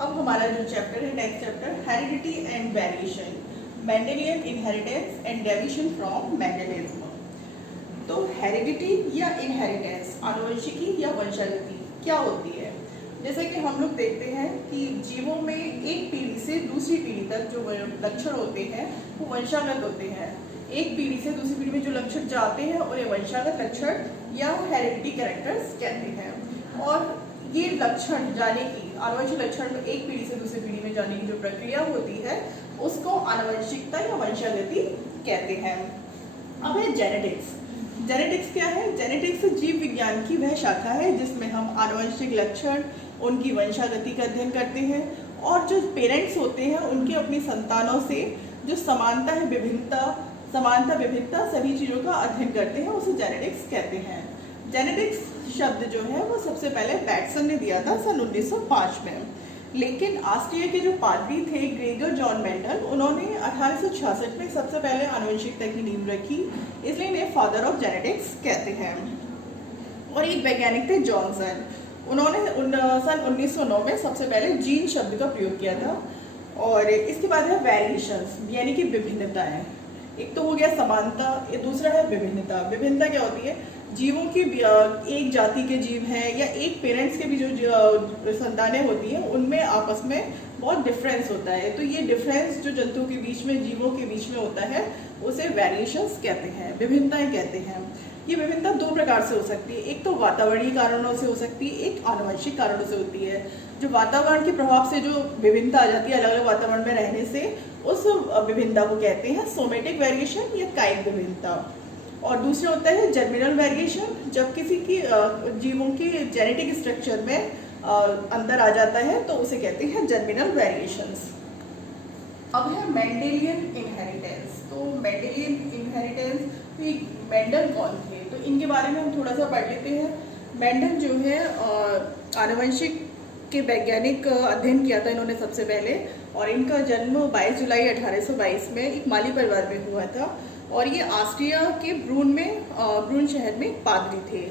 अब हमारा जो चैप्टर है, next chapter, heredity and variation, Mendelian inheritance and deviation from Mendelism. तो हेरिडिटी या इनहेरिटेंस, आनुवंशिकी या वंशागति क्या होती है? जैसे कि हम लोग देखते हैं कि जीवों में एक पीढ़ी से दूसरी पीढ़ी तक जो लक्षण होते हैं वो वंशागत होते हैं। एक पीढ़ी से दूसरी पीढ़ी में जो लक्षण जाते हैं उन्हें वंशागत लक्षण या हेरिडिटी कैरेक्टर्स कहते हैं। और ये लक्षण जाने की, आनुवंशिक लक्षण में एक पीढ़ी से दूसरी पीढ़ी में जाने की जो प्रक्रिया होती है उसको आनुवंशिकता या वंशागति कहते हैं। अब है जेनेटिक्स। जेनेटिक्स क्या है? जेनेटिक्स जीव विज्ञान की वह शाखा है जिसमें हम आनुवंशिक लक्षण, उनकी वंशागति का अध्ययन करते हैं और जो पेरेंट्स होते हैं उनके अपनी संतानों से जो समानता है, विभिन्नता सभी चीज़ों का अध्ययन करते हैं, उसे जेनेटिक्स कहते हैं। जेनेटिक्स शब्द जो है वो सबसे पहले बैटसन ने दिया था सन 1905 में, लेकिन ऑस्ट्रिया के जो पादरी थे ग्रेगर जॉन मेंडल, उन्होंने 1866 में सबसे पहले आनुवंशिकता की नींव रखी, इसलिए इन्हें फादर ऑफ जेनेटिक्स कहते हैं। और एक वैज्ञानिक थे जॉनसन, उन्होंने सन 1909 में सबसे पहले जीन शब्द का प्रयोग किया था। और इसके बाद है वेरिएशंस, यानी कि विभिन्नताएं। एक तो हो गया समानता, दूसरा है विभिन्नता। विभिन्नता क्या होती है? जीवों की एक जाति के जीव हैं या एक पेरेंट्स के भी जो संतानें होती हैं उनमें आपस में बहुत डिफरेंस होता है। तो ये डिफरेंस जो जंतुओं के बीच में, जीवों के बीच में होता है उसे वेरिएशंस कहते हैं, विभिन्नताएं कहते हैं। ये विभिन्नता दो प्रकार से हो सकती है, एक तो वातावरणीय कारणों से हो सकती है, एक आनुवंशिक कारणों से होती है। जो वातावरण के प्रभाव से जो विभिन्नता आ जाती है अलग अलग वातावरण में रहने से, उस विभिन्नता को कहते हैं सोमेटिक वेरिएशन या कायिक विभिन्नता। और दूसरा होता है जर्मिनल वेरिएशन, जब किसी की जीवों की जेनेटिक स्ट्रक्चर में अंतर आ जाता है तो उसे कहते हैं जर्मिनल वेरिएशंस। अब है मेंडेलियन इनहेरिटेंस। तो मेंडेलियन इनहेरिटेंस, मेंडल कौन थे? तो इनके बारे में हम थोड़ा सा पढ़ लेते हैं। मेंडल जो है आनुवंशिक के वैज्ञानिक अध्ययन किया था इन्होंने सबसे पहले, और इनका जन्म 22 जुलाई 1822 में एक माली परिवार में हुआ था। और ये ऑस्ट्रिया के ब्रून शहर में पादरी थे।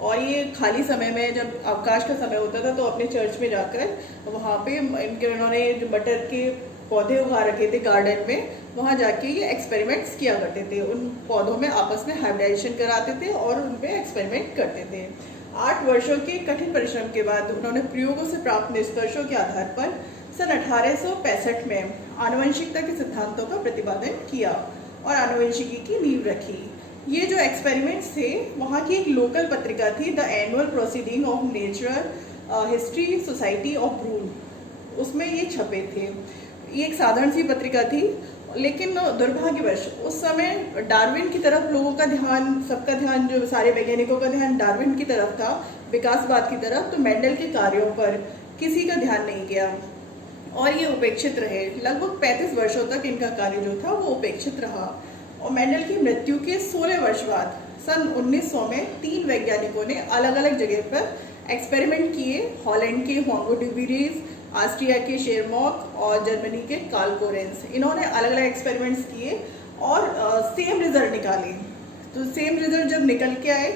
और ये खाली समय में, जब अवकाश का समय होता था तो अपने चर्च में जाकर वहाँ पे उन्होंने जो मटर के पौधे उगा रखे थे गार्डन में, वहाँ जाके ये एक्सपेरिमेंट्स किया करते थे। उन पौधों में आपस में हाइब्रिडाइजेशन कराते थे और उन पर एक्सपेरिमेंट करते थे। 8 वर्षों के कठिन परिश्रम के बाद उन्होंने प्रयोगों से प्राप्त निष्कर्षों के आधार पर सन 1865 में आनुवंशिकता के सिद्धांतों का प्रतिपादन किया और आनुवंशिकी की नींव रखी। ये जो एक्सपेरिमेंट्स थे, वहाँ की एक लोकल पत्रिका थी the annual proceeding of natural history society of Brunn, उसमें ये छपे थे। ये एक साधारण सी पत्रिका थी, लेकिन दुर्भाग्यवश उस समय डार्विन की तरफ लोगों का ध्यान, सबका ध्यान, जो सारे वैज्ञानिकों का ध्यान डार्विन की तरफ था, विकासवाद की तरफ। तो मेंडल के कार्यों पर किसी का ध्यान नहीं गया और ये उपेक्षित रहे। लगभग 35 वर्षों तक इनका कार्य जो था वो उपेक्षित रहा। और मेंडल की मृत्यु के 16 वर्ष बाद सन 1900 में 3 वैज्ञानिकों ने अलग अलग जगह पर एक्सपेरिमेंट किए। हॉलैंड के होंगो डिवीरीज, ऑस्ट्रिया के शेरमॉक और जर्मनी के कार्ल कोरेंस। इन्होंने अलग अलग एक्सपेरिमेंट्स किए और सेम रिजल्ट निकाले। तो सेम रिजल्ट जब निकल के आए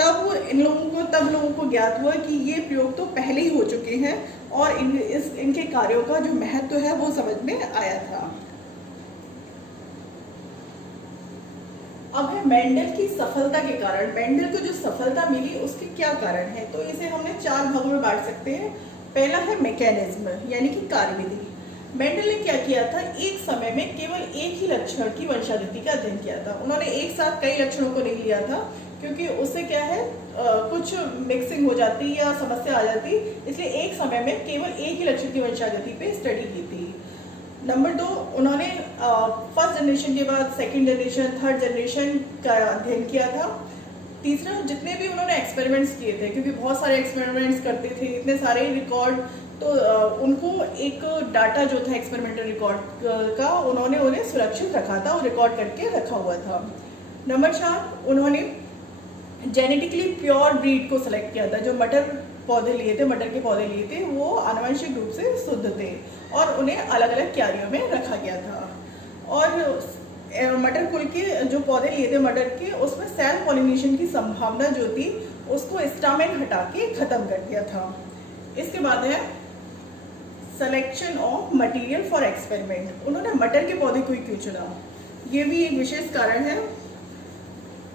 तब लोगों को ज्ञात हुआ कि ये प्रयोग तो पहले ही हो चुके हैं और इनके कार्यों का जो महत्व है वो समझ में आया था। अब है मेंडल की सफलता के कारण। मेंडल को जो सफलता मिली उसके क्या कारण है? तो इसे हमने 4 भागों में बांट सकते हैं। पहला है मैकेनिज्म, यानी कि कार्यविधि। मेंडल ने क्या किया था? एक समय में केवल एक ही लक्षण की वंशागति का अध्ययन किया था। उन्होंने एक साथ कई लक्षणों को नहीं लिया था, क्योंकि उससे क्या है, कुछ मिक्सिंग हो जाती या समस्या आ जाती, इसलिए एक समय में केवल एक ही लक्षण की वंशागति पे स्टडी की थी। नंबर 2, उन्होंने फर्स्ट जनरेशन के बाद सेकंड जनरेशन, थर्ड जनरेशन का अध्ययन किया था। तीसरा, जितने भी उन्होंने एक्सपेरिमेंट्स किए थे, क्योंकि बहुत सारे एक्सपेरिमेंट्स करते थे, इतने सारे रिकॉर्ड, तो उनको एक डाटा जो था एक्सपेरिमेंटल रिकॉर्ड का, उन्होंने उन्हें सुरक्षित रखा था और रिकॉर्ड करके रखा हुआ था। नंबर 4, उन्होंने जेनेटिकली प्योर ब्रीड को सिलेक्ट किया था। जो मटर के पौधे लिए थे वो आनुवंशिक रूप से शुद्ध थे और उन्हें अलग अलग क्यारियों में रखा गया था। और मटर कुल के जो पौधे लिए थे मटर के, उसमें सेल्फ पॉलिनेशन की संभावना जो थी उसको स्टामेन हटा के खत्म कर दिया था। इसके बाद है selection of material for experiment. उन्होंने मटर के पौधे को ही क्यों चुना, ये भी एक विशेष कारण है।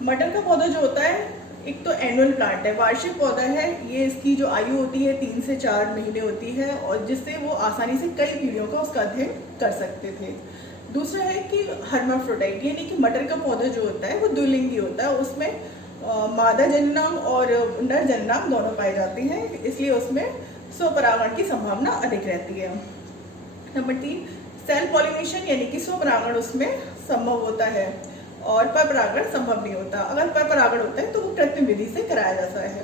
मटर का पौधा जो होता है एक तो एनुअल प्लांट है, वार्षिक पौधा है। ये इसकी जो आयु होती है 3 से 4 महीने होती है, और जिससे वो आसानी से कई पीढ़ियों का उसका अध्ययन कर सकते थे। दूसरा है कि हर्माफ्रोडाइट, यानी कि मटर का पौधा जो होता है वो द्विलिंगी होता है। उसमें मादा जननांग और नर जननांग दोनों पाए जाते हैं, इसलिए उसमें स्वपरागण की संभावना अधिक रहती है। नंबर 3, सेल पॉलिनेशन, यानी कि स्वपरागण उसमें संभव होता है और परपरागण संभव नहीं होता। अगर परपरागण होता है तो वो कृत्रिम विधि से कराया जाता है।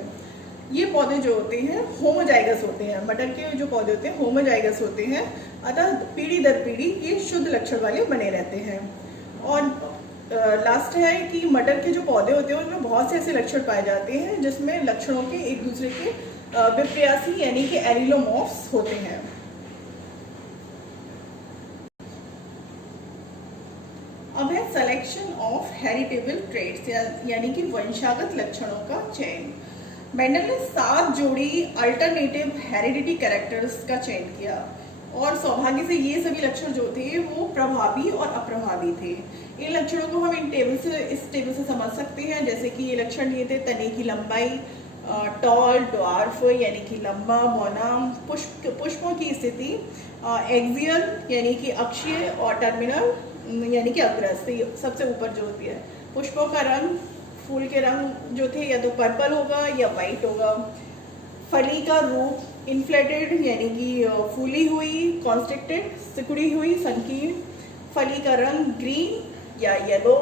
ये पौधे जो होते हैं होमोजाइगस होते हैं, मटर के जो पौधे होते हैं होमोजाइगस होते हैं, अतः पीढ़ी दर पीढ़ी ये शुद्ध लक्षण वाले बने रहते हैं। और लास्ट है कि मटर के जो पौधे होते हैं उनमें बहुत से ऐसे लक्षण पाए जाते हैं जिसमें लक्षणों के एक दूसरे के विपर्यासी यानी कि एलिलोमॉर्फ्स होते हैं। अब है सिलेक्शन ऑफ हेरिटेबल ट्रेट्स, यानी कि वंशागत लक्षणों का चयन। मेंडल ने 7 जोड़ी अल्टरनेटिव हेरिडिटी कैरेक्टर्स का चयन किया, और सौभाग्य से ये सभी लक्षण जो थे वो प्रभावी और अप्रभावी थे। इन लक्षणों को हम इस टेबल से समझ सकते हैं। जैसे कि ये लक्षण दिए थे: तने की लंबाई, टॉल, ड्वार्फ यानी कि लंबा, बौना, पुष्पों की स्थिति, एक्सियल यानी कि अक्षीय, और टर्मिनल यानी कि अग्रस्त, सबसे ऊपर जो होती है। पुष्पों का रंग, फूल के रंग जो थे या तो पर्पल होगा या वाइट होगा। फली का रूप, इन्फ्लेटेड यानी कि फूली हुई, कॉन्स्ट्रिक्टेड सिकुड़ी हुई, संकीर्ण। फली का रंग ग्रीन या येलो।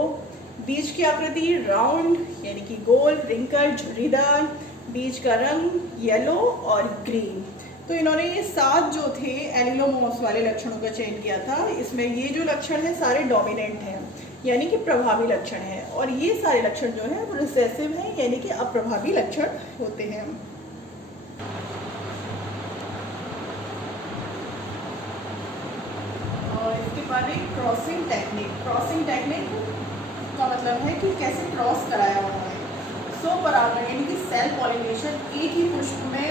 बीज की आकृति राउंड यानी कि गोल, रिंकल, झुर्रीदार। बीज का रंग येलो और ग्रीन। तो इन्होंने ये 7 जो थे एलिलोमॉर्फ्स वाले लक्षणों का चयन किया था। इसमें ये जो लक्षण है सारे डोमिनेंट हैं, यानी कि प्रभावी लक्षण है, और ये सारे लक्षण जो है वो रिसेसिव हैं, यानी कि अप्रभावी लक्षण होते हैं। और इसके बाद एक क्रॉसिंग टेक्निक। क्रॉसिंग टेक्निक का मतलब है कि कैसे क्रॉस कराया उन्होंने। स्वपरागण यानी कि सेल पॉलिनेशन, एक ही पुष्प में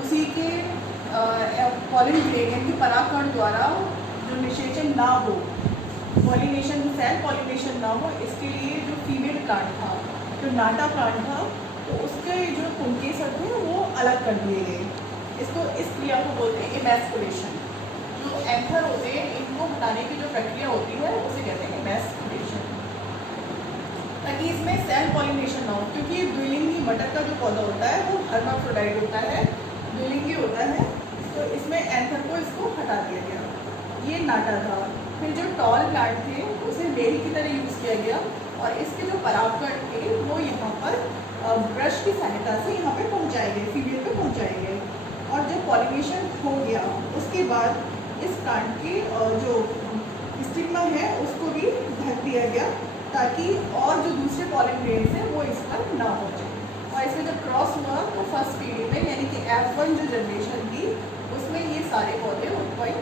उसी के पॉलिन ग्रेड यानी कि परागकण द्वारा जो निषेचन ना हो, पॉलिनेशन सेल पॉलिनेशन ना हो, इसके लिए जो फीमेल प्लांट था, जो नाटा प्लांट था, तो उसके जो पुंकेसर थे वो अलग कर दिए गए। इसको इस क्रिया को बोलते हैं इमैस्कुलेशन। जो एंथर होते हैं इनको हटाने की जो प्रक्रिया होती है उसे कहते हैं इमैस्कुलेशन, ताकि इसमें सेल पॉलिनेशन ना हो। क्योंकि द्विलिंगी मटर का जो पौधा होता है वो हर्माफ्रोडाइट होता है, द्विलिंगी होता है, तो इसमें एंथर को इसको हटा दिया गया। ये नाटा था। फिर जो टॉल प्लांट थे उसे बेल की तरह यूज़ किया गया, और इसके जो परागकण थे वो यहाँ पर ब्रश की सहायता से यहाँ पे पहुँचाए गए, फीमेल पे पहुँचाए गए। और जब पॉलिनेशन हो गया उसके बाद इस प्लांट के जो स्टिग्मा है उसको भी ढक दिया गया, ताकि और जो दूसरे पॉलिन ग्रेन्स हैं वो इस पर ना पहुँचे। और इसमें जब क्रॉस हुआ तो फर्स्ट पीढ़ी में यानी कि F1 जो जनरेशन थी उसमें ये सारे पौधे उत्पन्न